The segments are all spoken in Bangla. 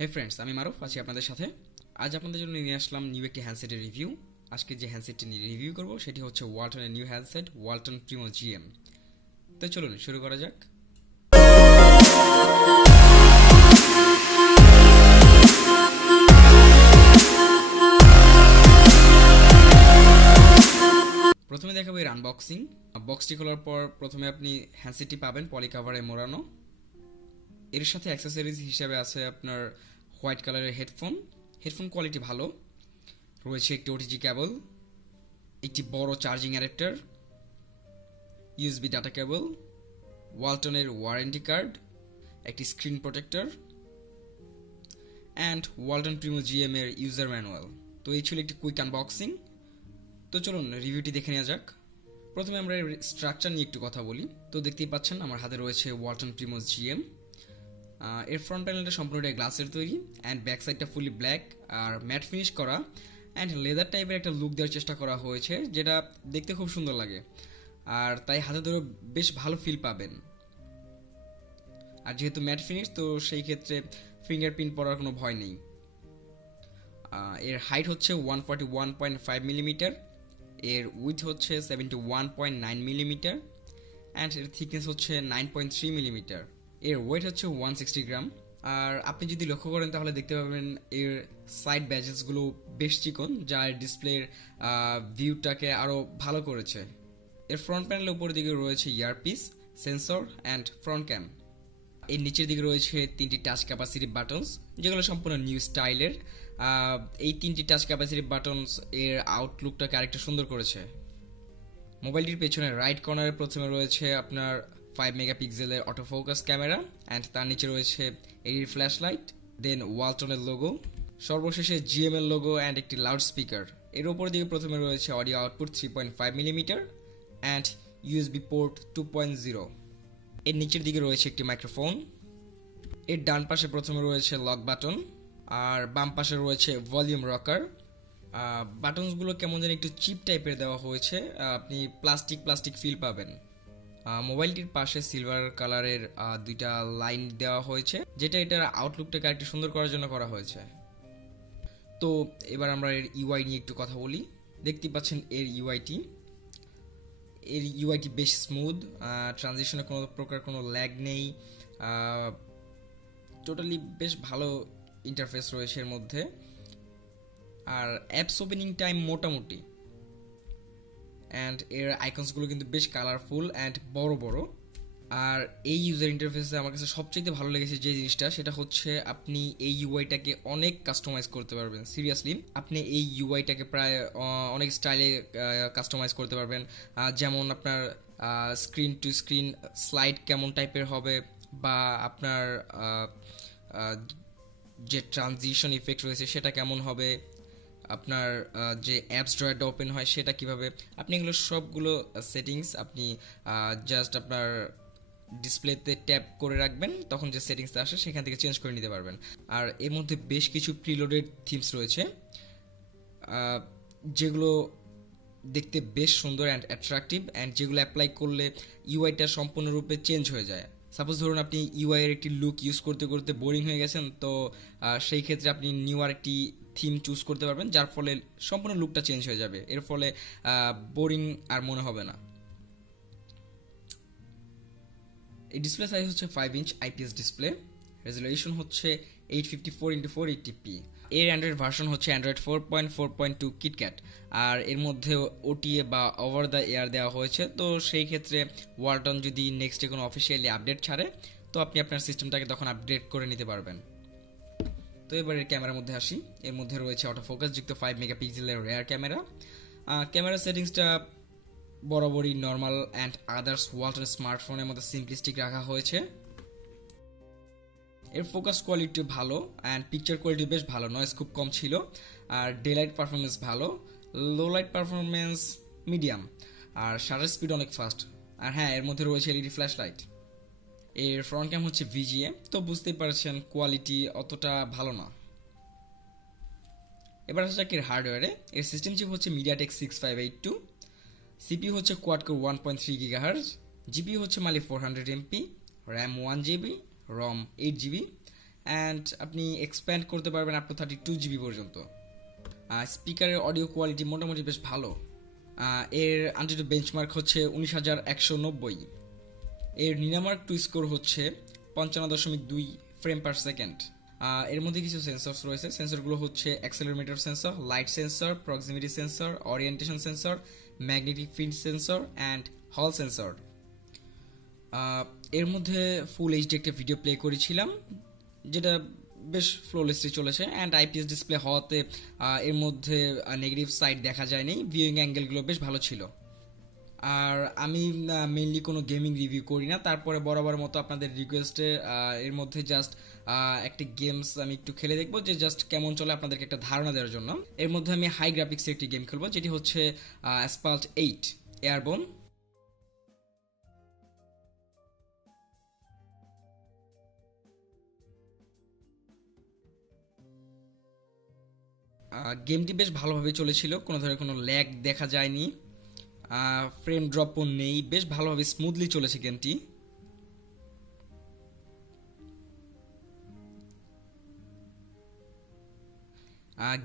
হে ফ্রেন্ডস, আমি মারুফ আছি আপনাদের সাথে। আজ আপনাদের জন্য নিয়ে আসলাম নিউ একটি হ্যান্ডসেটের রিভিউ। আজকে যে হ্যান্ডসেটটি নিয়ে রিভিউ করব সেটি হচ্ছে ওয়ালটনের new handset Walton Primo GM. তো চলুন শুরু করা যাক। প্রথমে দেখাবো এর আনবক্সিং। বক্সটি খোলার পর প্রথমে আপনি হ্যান্ডসেটটি পাবেন পলি কাভারে মোড়ানো। এর সাথে অ্যাক্সেসরিজ হিসেবে আছে আপনার হোয়াইট কালারের হেডফোন কোয়ালিটি ভালো। রয়েছে একটি ওটিজি কেবল, একটি বড় charging adapter, USB data cable, ওয়ালটনের ওয়ারেন্টি কার্ড, একটি screen protector and Walton Primo GM এর ইউজার ম্যানুয়াল। তো এই ছিল একটি কুইক আনবক্সিং। তো চলুন রিভিউটি দেখে নেওয়া যাক। প্রথমে আমরা এর স্ট্রাকচার নিয়ে একটু কথা বলি। তো দেখতেই পাচ্ছেন আমার হাতে রয়েছে ওয়ালটন প্রিমো জিএম। এর ফ্রন্ট প্যানেলটা সম্পূর্ণটাই গ্লাসের তৈরি অ্যান্ড ব্যাক সাইডটা ফুলি ব্ল্যাক আর ম্যাট ফিনিশ করা অ্যান্ড লেদার টাইপের একটা লুক দেওয়ার চেষ্টা করা হয়েছে, যেটা দেখতে খুব সুন্দর লাগে আর তাই হাতে ধরে বেশ ভালো ফিল পাবেন। আর যেহেতু ম্যাট ফিনিশ, তো সেই ক্ষেত্রে ফিঙ্গারপ্রিন্ট পড়ার কোনো ভয় নেই। এর হাইট হচ্ছে 141.5 মিলিমিটার, এর উইথ হচ্ছে 71.9 মিলিমিটার অ্যান্ড এর থিকনেস হচ্ছে 9.3 মিলিমিটার। এর ওয়েট হচ্ছে 160 গ্রাম। আর আপনি যদি লক্ষ্য করেন তাহলে দেখতে পাবেন এর সাইড ব্যাজেসগুলো বেশ চিকন, যা এর ডিসপ্লের ভিউটাকে আরও ভালো করেছে। এর ফ্রন্ট প্যানেলের উপর দিকে রয়েছে ইয়ারপিস, সেন্সর অ্যান্ড ফ্রন্ট ক্যাম। এর নিচের দিকে রয়েছে তিনটি টাচ ক্যাপাসিটি বাটনস, যেগুলো সম্পূর্ণ নিউ স্টাইলের। এই তিনটি টাচ ক্যাপাসিটি বাটনস এর আউটলুকটাকে আরেকটা সুন্দর করেছে। মোবাইলটির পেছনে রাইট কর্নারে প্রথমে রয়েছে আপনার 5 মেগাপিক্সেলের অটোফোকাস ক্যামেরা অ্যান্ড তার নিচে রয়েছে এলইডি ফ্ল্যাশ লাইট, দেন ওয়ালটনের লোগো, সর্বশেষে জিএম এর লোগো অ্যান্ড একটি লাউড স্পিকার। এর উপর দিকে প্রথমে রয়েছে audio output 3.5 millimetre and USB port 2.0। এর নিচের দিকে রয়েছে একটি মাইক্রোফোন। এর ডান পাশে প্রথমে রয়েছে লক বাটন আর বাম পাশে রয়েছে ভলিউম রকার। বাটনসগুলো কেমন যেন একটু চিপ টাইপের দেওয়া হয়েছে, আপনি প্লাস্টিক ফিল পাবেন। মোবাইলটির পাশে সিলভার কালারের দুইটা লাইন দেওয়া হয়েছে, যেটা এটার আউটলুকটাকে একটু সুন্দর করার জন্য করা হয়েছে। তো এবার আমরা এর ইউআই নিয়ে একটু কথা বলি। দেখতে পাচ্ছেন এর ইউআইটি বেশ স্মুথ, ট্রানজিশনে কোনো প্রকার কোনো ল্যাগ নেই, টোটালি বেশ ভালো ইন্টারফেস রয়েছে এর মধ্যে। আর অ্যাপস ওপেনিং টাইম মোটামুটি, অ্যান্ড এর আইকনসগুলো কিন্তু বেশ কালারফুল অ্যান্ড বড় বড়। আর এই ইউজার ইন্টারফেসে আমার কাছে সবচেয়ে ভালো লেগেছে যে জিনিসটা, সেটা হচ্ছে আপনি এই ইউআইটাকে অনেক কাস্টমাইজ করতে পারবেন। সিরিয়াসলি আপনি এই ইউআইটাকে প্রায় অনেক স্টাইলে কাস্টমাইজ করতে পারবেন। যেমন আপনার স্ক্রিন টু স্ক্রিন স্লাইড কেমন টাইপের হবে, বা আপনার যে ট্রানজিশন ইফেক্ট রয়েছে সেটা কেমন হবে, আপনার যে অ্যাপস ড্রয়ারটা ওপেন হয় সেটা কিভাবে, আপনি এগুলো সবগুলো সেটিংস আপনি জাস্ট আপনার ডিসপ্লেতে ট্যাপ করে রাখবেন, তখন যে সেটিংসটা আসে সেখান থেকে চেঞ্জ করে নিতে পারবেন। আর এর মধ্যে বেশ কিছু প্রিলোডেড থিমস রয়েছে, যেগুলো দেখতে বেশ সুন্দর অ্যান্ড অ্যাট্রাকটিভ, অ্যান্ড যেগুলো অ্যাপ্লাই করলে ইউআইটা সম্পূর্ণরূপে চেঞ্জ হয়ে যায়। সাপোজ ধরুন আপনি ইউআই এর একটি লুক ইউজ করতে করতে বোরিং হয়ে গেছেন, তো সেই ক্ষেত্রে আপনি নিউ আর একটি থিম চুজ করতে পারবেন, যার ফলে সম্পূর্ণ লুকটা চেঞ্জ হয়ে যাবে, এর ফলে বোরিং আর মনে হবে না। এই ডিসপ্লে সাইজ হচ্ছে 5 ইঞ্চ আইপিএস ডিসপ্লে, রেজলিউশন হচ্ছে 854x480p। এর অ্যান্ড্রয়েড ভার্সন হচ্ছে অ্যান্ড্রয়েড 4.4.2 কিটক্যাট, আর এর মধ্যে ওটিএ বা ওভার দ্য এয়ার দেওয়া হয়েছে। তো সেই ক্ষেত্রে ওয়ালটন যদি নেক্সটে কোনো অফিসিয়ালি আপডেট ছাড়ে, তো আপনি আপনার সিস্টেমটাকে তখন আপডেট করে নিতে পারবেন। তো এবার এর ক্যামেরার মধ্যে আসি। এর মধ্যে রয়েছে অটোফোকাস যুক্ত 5 মেগাপিক্সেলের রেয়ার ক্যামেরা। ক্যামেরা সেটিংসটা বরাবরই নর্মাল অ্যান্ড আদার্স ওয়ালটন স্মার্টফোনের মধ্যে সিম্পলিস্টিক রাখা হয়েছে। এর ফোকাস কোয়ালিটি ভালো অ্যান্ড পিকচার কোয়ালিটি বেশ ভালো, নয়েজ খুব কম ছিল। আর ডে লাইট পারফরমেন্স ভালো, লো লাইট পারফরমেন্স মিডিয়াম, আর শাটার স্পিড অনেক ফাস্ট। আর হ্যাঁ, এর মধ্যে রয়েছে এলইডি ফ্ল্যাশ লাইট। এর ফ্রন্ট ক্যাম হচ্ছে ভিজিএ, তো বুঝতেই পারছেন কোয়ালিটি অতটা ভালো না। এবার আসা যাক এর হার্ডওয়্যারে। এর সিস্টেম চিপ হচ্ছে মিডিয়াটেক 6582, সিপিইউ হচ্ছে কোয়াড-কোর 1.3 GHz, জিপিইউ হচ্ছে মালি 400 MP, RAM 1 GB, ROM 8 GB and আপনি এক্সপ্যান্ড করতে পারবেন আপ টু 32 GB পর্যন্ত। স্পিকারের অডিও কোয়ালিটি মোটামুটি বেশ ভালো। এর আনটিটু বেঞ্চমার্ক হচ্ছে 19,190। এর নিনামার্ক টু স্কোর হচ্ছে 55.2 ফ্রেম পার সেকেন্ড। এর মধ্যে কিছু সেন্সরস রয়েছে। সেন্সরগুলো হচ্ছে accelerometer sensor, light sensor, proximity sensor, orientation sensor, magnetic field sensor and হল সেন্সর। এর মধ্যে ফুল এইচডি একটা ভিডিও প্লে করেছিলাম, যেটা বেশ ফ্লোলেসলি চলেছে। অ্যান্ড আইপিএস ডিসপ্লে হওয়াতে এর মধ্যে নেগেটিভ সাইড দেখা যায়নি, ভিউইং অ্যাঙ্গেলগুলো বেশ ভালো ছিল। আর আমি মেইনলি কোনো গেমিং রিভিউ করি না, তারপরে বরাবর মতো আপনাদের রিকোয়েস্টে এর মধ্যে জাস্ট একটি গেমস আমি একটু খেলে দেখবো, যে জাস্ট কেমন চলে আপনাদেরকে একটা ধারণা দেওয়ার জন্য। এর মধ্যে আমি হাই গ্রাফিক্সের একটি গেম খেলবো, যেটি হচ্ছে অ্যাসফল্ট 8 এয়ারবোর্ন। গেমটি বেশ ভালোভাবে চলেছিল, কোনো ধরনের কোনো ল্যাগ দেখা যায়নি, ফ্রেম ড্রপও নেই, বেশ ভালোভাবে স্মুথলি চলেছে গেমটি।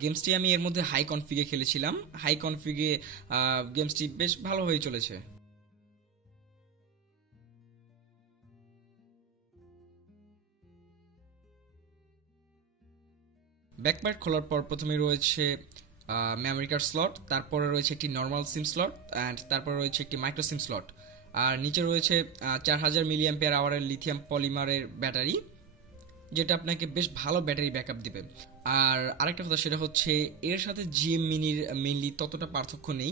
গেমসটি আমি এর মধ্যে হাই কনফিগে খেলেছিলাম। হাই কনফিগে গেমসটি বেশ ভালোভাবে চলেছে। ব্যাকপ্যাক খোলার পর প্রথমে রয়েছে মেমোরি কার্ড স্লট, তারপরে রয়েছে একটি নর্মাল সিম স্লট, অ্যান্ড তারপরে রয়েছে একটি মাইক্রো সিম স্লট। আর নিচে রয়েছে 4000 মিলিঅ্যাম্পিয়ার আওয়ারের লিথিয়াম পলিমারের ব্যাটারি, যেটা আপনাকে বেশ ভালো ব্যাটারি ব্যাকআপ দিবে। আর আরেকটা কথা, সেটা হচ্ছে এর সাথে জিএম মিনির মেইনলি ততটা পার্থক্য নেই।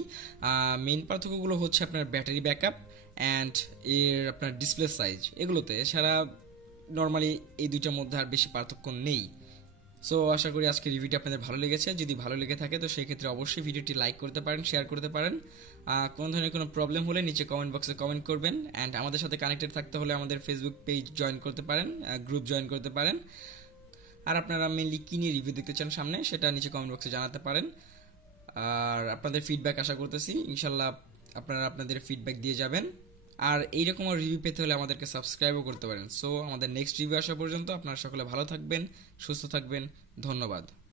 মেইন পার্থক্যগুলো হচ্ছে আপনার ব্যাটারি ব্যাকআপ অ্যান্ড এর আপনার ডিসপ্লে সাইজ, এগুলোতে। এছাড়া নর্মালি এই দুইটার মধ্যে আর বেশি পার্থক্য নেই। সো আশা করি আজকে রিভিউটি আপনাদের ভালো লেগেছে। যদি ভালো লেগে থাকে তো সেই ক্ষেত্রে অবশ্যই ভিডিওটি লাইক করতে পারেন, শেয়ার করতে পারেন। কোনো ধরনের কোনো প্রবলেম হলে নিচে কমেন্ট বক্সে কমেন্ট করবেন। অ্যান্ড আমাদের সাথে কানেক্টেড থাকতে হলে আমাদের ফেসবুক পেজ জয়েন করতে পারেন, গ্রুপ জয়েন করতে পারেন। আর আপনারা মেনলি কী নিয়ে রিভিউ দেখতে চান সামনে, সেটা নিচে কমেন্ট বক্সে জানাতে পারেন। আর আপনাদের ফিডব্যাক আশা করতেছি, ইনশাল্লাহ আপনারা আপনাদের ফিডব্যাক দিয়ে যাবেন। আর এইরকম রিভিউ পেতে হলে আমাদেরকে সাবস্ক্রাইবও করতে পারেন। সো আমাদের নেক্সট রিভিউ আসা পর্যন্ত আপনারা সকলে ভালো থাকবেন, সুস্থ থাকবেন। ধন্যবাদ।